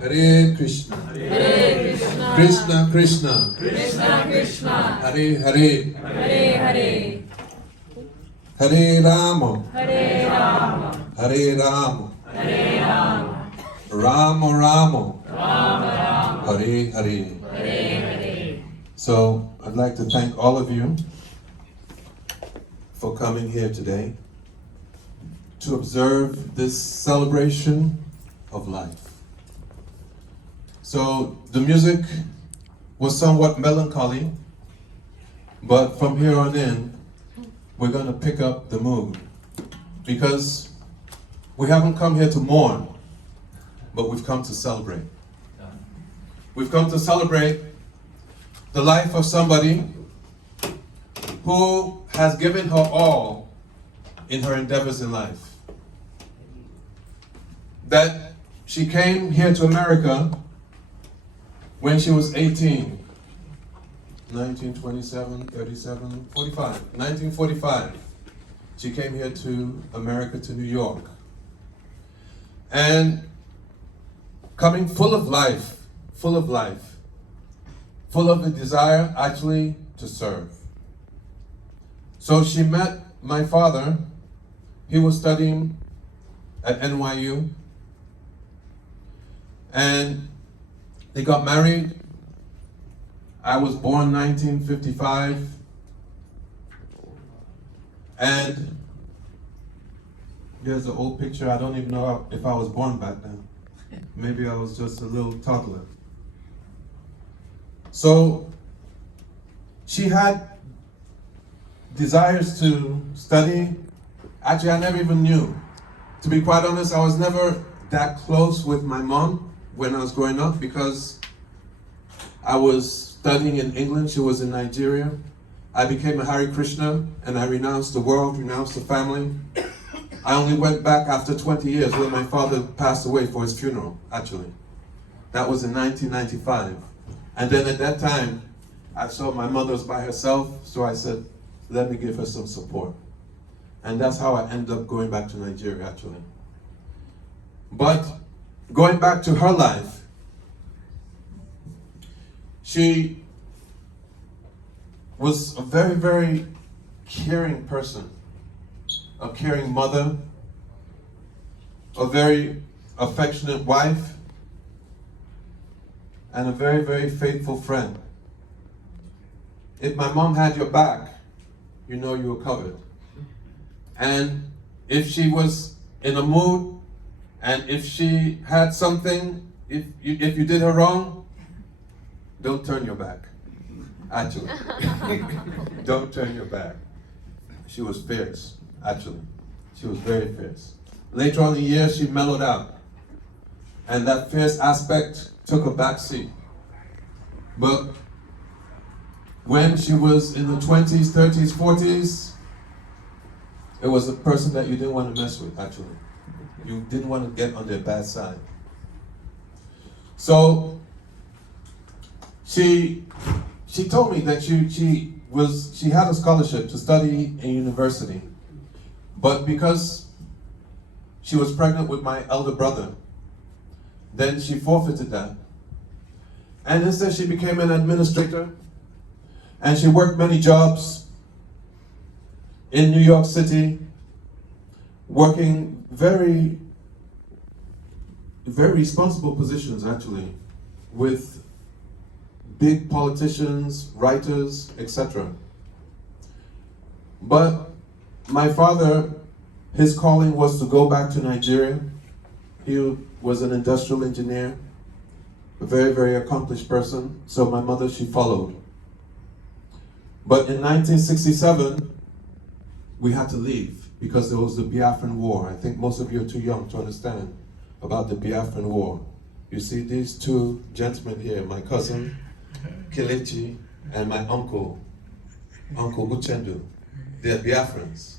Hare Krishna. Hare Krishna. Krishna Krishna. Krishna Krishna. Hare Hare. Hare Hare. Hare Rama. Hare Rama. Hare Rama. Hare Rama. Rama Rama. Rama Rama. Hare Hare. Hare Hare. So I'd like to thank all of you for coming here today to observe this celebration of life. So the music was somewhat melancholy, but from here on in, we're going to pick up the mood, because we haven't come here to mourn, but we've come to celebrate. We've come to celebrate the life of somebody who has given her all in her endeavors in life. That she came here to America when she was 18, 1927, 37, 45, 1945. She came here to America, to New York. And coming full of life, full of a desire actually to serve. So she met my father. He was studying at NYU. And they got married. I was born 1955. And here's an old picture. I don't even know if I was born back then. Maybe I was just a little toddler. So she had desires to study. Actually, I never even knew. To be quite honest, I was never that close with my mom when I was growing up, because I was studying in England, she was in Nigeria. I became a Hare Krishna and I renounced the world, renounced the family. I only went back after 20 years when my father passed away for his funeral, actually. That was in 1995. And then at that time, I saw my mother was by herself, so I said, let me give her some support. And that's how I ended up going back to Nigeria, actually. But going back to her life, she was a very, very caring person, a caring mother, a very affectionate wife, and a very, very faithful friend. If my mom had your back, you know you were covered. And if she was in a mood, and if she had something, if you did her wrong, don't turn your back. Actually, don't turn your back. She was fierce, actually. She was very fierce. Later on in the year, she mellowed out. And that fierce aspect took a back seat. But when she was in the 20s, 30s, 40s, it was a person that you didn't want to mess with, actually. You didn't want to get on their bad side. So she told me that she had a scholarship to study in university, but because she was pregnant with my elder brother, then she forfeited that. And instead she became an administrator, and she worked many jobs in New York City, working very, very responsible positions, actually, with big politicians, writers, etc. But my father, his calling was to go back to Nigeria. He was an industrial engineer, a very, very accomplished person. So my mother, she followed. But in 1967, we had to leave because there was the Biafran War. I think most of you are too young to understand about the Biafran War. You see these two gentlemen here, my cousin, Kelechi, and my uncle Uchendu. They're Biafrans.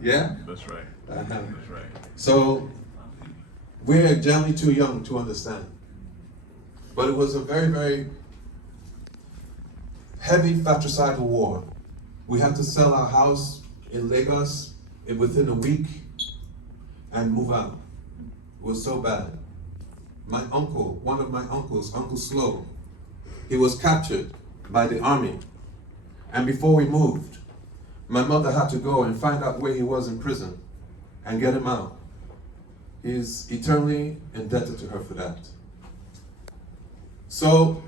Yeah? That's right. That's right. So, we're generally too young to understand. But it was a very, very heavy fratricidal war. We had to sell our house in Lagos within a week and move out. was so bad. My uncle, one of my uncles, Uncle Slow, he was captured by the army. And before we moved, my mother had to go and find out where he was in prison and get him out. He's eternally indebted to her for that. So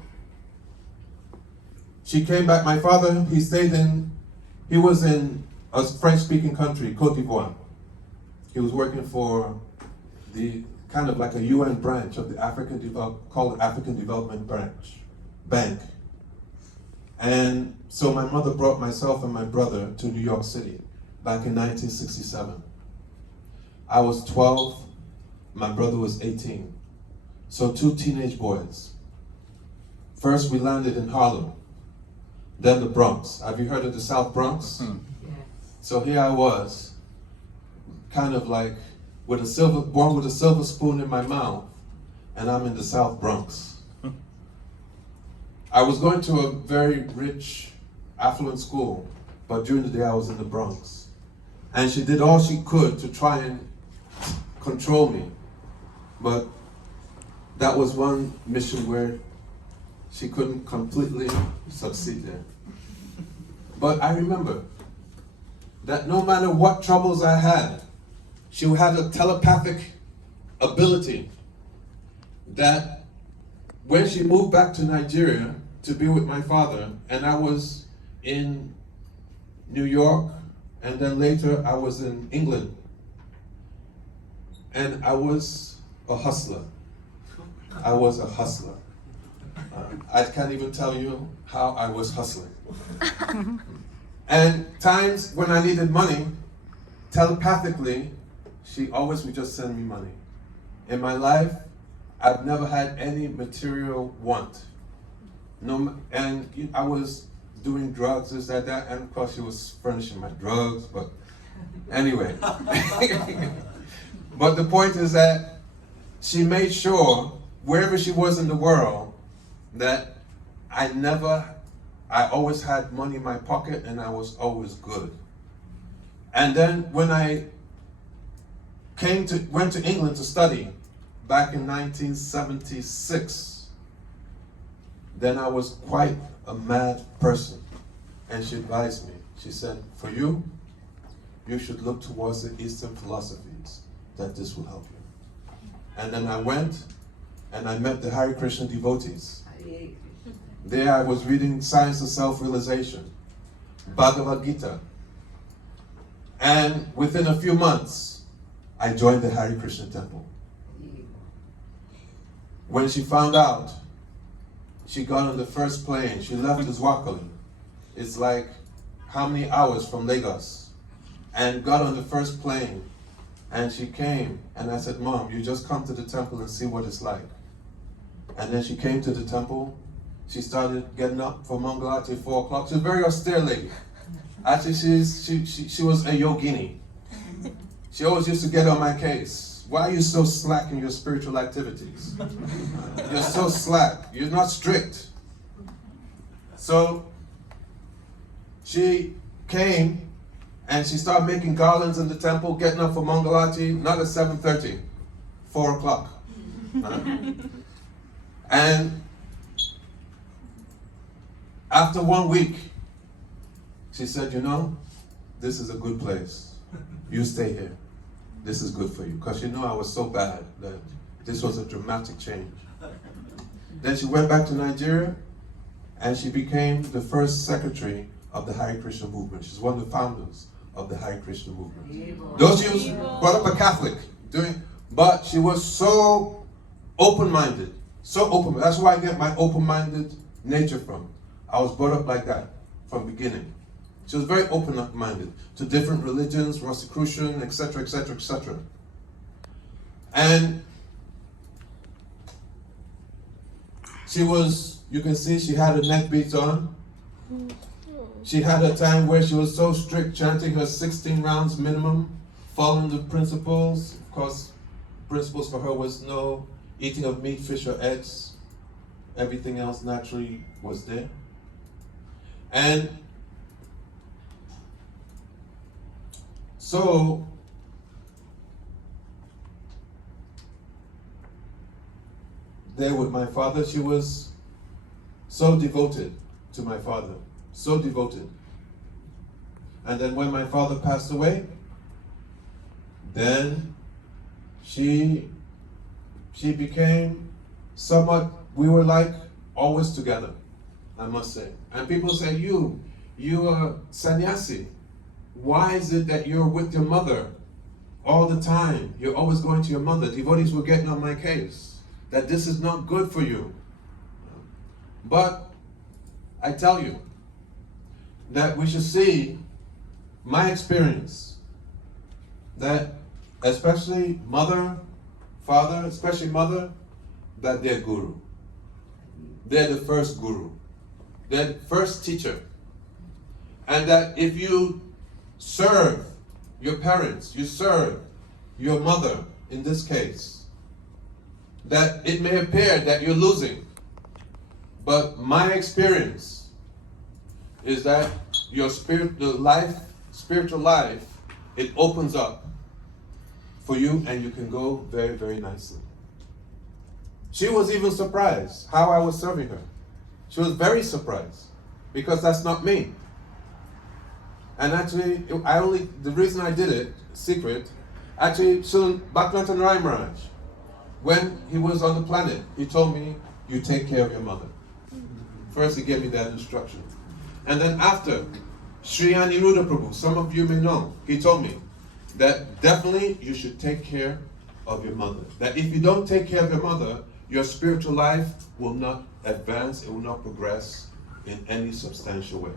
she came back. My father, he was in a French-speaking country, Cote d'Ivoire. He was working for the kind of like a UN branch of the called African Development Bank. And so my mother brought myself and my brother to New York City back in 1967. I was 12, my brother was 18. So 2 teenage boys. First we landed in Harlem, then the Bronx. Have you heard of the South Bronx? Yes. So here I was, kind of like born with a silver spoon in my mouth, and I'm in the South Bronx. I was going to a very rich, affluent school, but during the day I was in the Bronx. And she did all she could to try and control me. But that was one mission where she couldn't completely succeed there. But I remember that no matter what troubles I had, she had a telepathic ability that when she moved back to Nigeria to be with my father, and I was in New York, and then later I was in England, and I was a hustler. I was a hustler. I can't even tell you how I was hustling. And times when I needed money, telepathically, she always would just send me money. In my life, I've never had any material want. And I was doing drugs, this, that, and of course she was furnishing my drugs, but anyway. But the point is that she made sure, wherever she was in the world, that I always had money in my pocket and I was always good. And then when I went to England to study back in 1976, then I was quite a mad person. And she advised me, she said, for you should look towards the Eastern philosophies, that this will help you. And then I went and I met the Hare Krishna devotees. There I was reading Science of Self-Realization, Bhagavad Gita. And within a few months, I joined the Hare Krishna temple. When she found out, she got on the first plane. She left Zwakali. It's like how many hours from Lagos? And got on the first plane. And she came, and I said, Mom, you just come to the temple and see what it's like. And then she came to the temple. She started getting up for Mangalati at 4 o'clock. She's a very austere lady. Actually, she was a yogini. She always used to get on my case. Why are you so slack in your spiritual activities? You're so slack. You're not strict. So she came and she started making garlands in the temple, getting up for Mangalati, not at 7:30, 4 o'clock. And after 1 week, she said, you know, this is a good place. You stay here. This is good for you. Because I was so bad that this was a dramatic change. Then she went back to Nigeria and she became the first secretary of the Hare Krishna movement. She's one of the founders of the Hare Krishna movement. Though she was brought up a Catholic, but she was so open-minded. So open. That's where I get my open-minded nature from. I was brought up like that from the beginning. She was very open-minded to different religions, Rosicrucian, etc., etc., etc. And she was, you can see she had her neck beads on. She had a time where she was so strict, chanting her 16 rounds minimum, following the principles. Of course, principles for her was no eating of meat, fish, or eggs. Everything else naturally was there. And so there with my father, she was so devoted to my father, so devoted. And then when my father passed away, then she became somewhat, we were like always together, I must say. And people say, you are sannyasi. Why is it that you're with your mother all the time? You're always going to your mother. Devotees were getting on my case that this is not good for you. But I tell you that we should see my experience that especially mother, father, especially mother, that they're guru. They're the first guru. They're the first teacher. And that if you serve your parents, you serve your mother in this case, that it may appear that you're losing. But my experience is that your spiritual life, it opens up for you and you can go very, very nicely. She was even surprised how I was serving her. She was very surprised because that's not me. And actually, the reason I did it, secret, actually, Bhaktivinoda Narayan Maharaj, when he was on the planet, he told me, you take care of your mother. First, he gave me that instruction. And then after, Sri Aniruddha Prabhu, some of you may know, he told me that definitely you should take care of your mother. That if you don't take care of your mother, your spiritual life will not advance, it will not progress in any substantial way.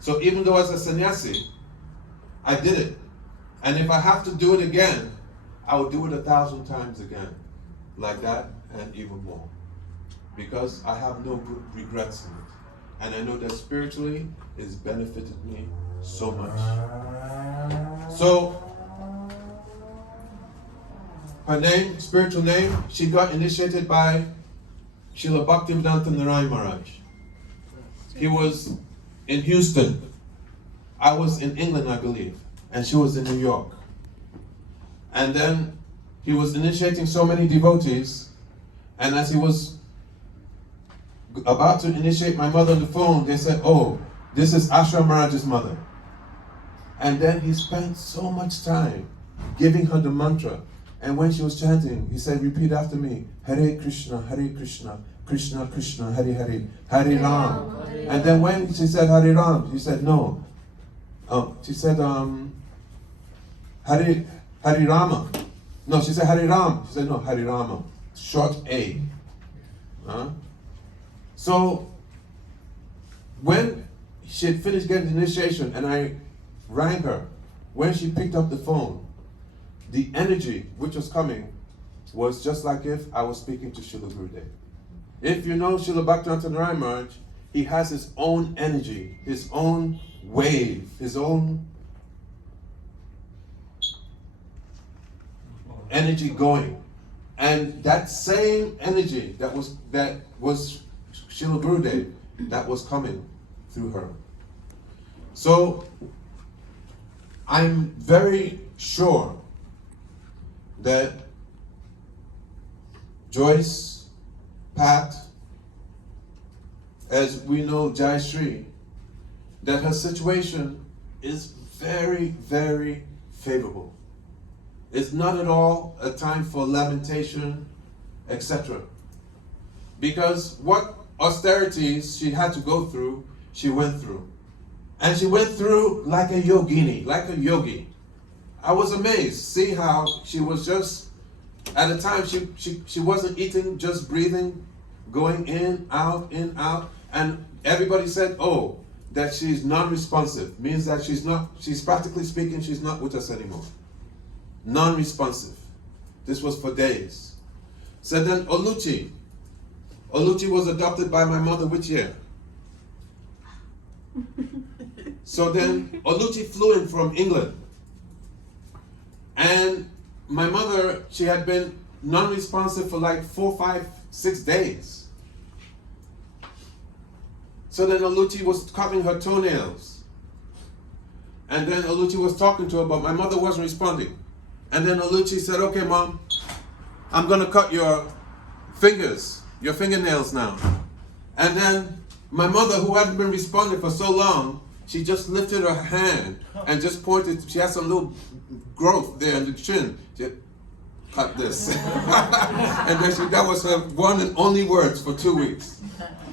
So even though as a sannyasi, I did it. And if I have to do it again, I will do it 1,000 times again. Like that and even more. Because I have no good regrets in it. And I know that spiritually it's benefited me so much. So, her name, spiritual name, she got initiated by Srila Bhaktivedanta Narayan Maharaj. He was in Houston. I was in England, I believe, and she was in New York. And then he was initiating so many devotees, and as he was about to initiate my mother on the phone, they said, oh, this is Ashram Maharaj's mother. And then he spent so much time giving her the mantra. And when she was chanting, he said, repeat after me, Hare Krishna, Krishna Krishna, Hare Hare, Hare Ram. And then when she said Hare Ram, she said no. She said Hare Rama. No, she said Hare Ram. She said no, Hare Rama. Short A. So when she had finished getting the initiation and I rang her, when she picked up the phone, the energy which was coming was just like if I was speaking to Srila Gurudev. If you know Srila Bhaktivinoda Narayan Maharaj, he has his own energy, his own wave, his own energy going. And that same energy that was Srila Gurudev, that was coming through her. So I'm very sure that Joyce, Pat, as we know Jai Shri, that her situation is very, very favorable. It's not at all a time for lamentation, etc. Because what austerities she had to go through, she went through. And she went through like a yogini, like a yogi. I was amazed. See how she was just, at the time she wasn't eating, just breathing, going in, out, and everybody said, oh, that she's non-responsive. Means that she's practically speaking, she's not with us anymore. Non-responsive. This was for days. So then Oluchi was adopted by my mother which year? So then Oluchi flew in from England. And my mother, she had been non-responsive for like 4, 5, 6 days. So then Oluchi was cutting her toenails. And then Oluchi was talking to her, but my mother wasn't responding. And then Oluchi said, okay, Mom, I'm going to cut your fingers, your fingernails now. And then my mother, who hadn't been responding for so long, she just lifted her hand and just pointed. She had some little growth there in the chin. She cut this. And then that was her one and only words for 2 weeks.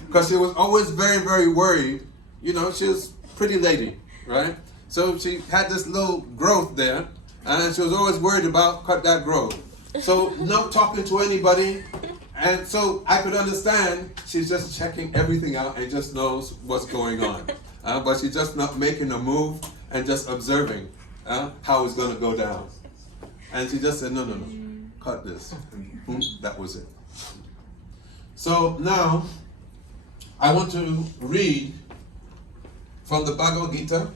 Because she was always very, very worried. You know, she was a pretty lady, right? So she had this little growth there, and she was always worried about cut that growth. So not talking to anybody, and so I could understand she's just checking everything out and just knows what's going on. But she's just not making a move and just observing how it's going to go down. And she just said, no, cut this. That was it. So now, I want to read from the Bhagavad Gita,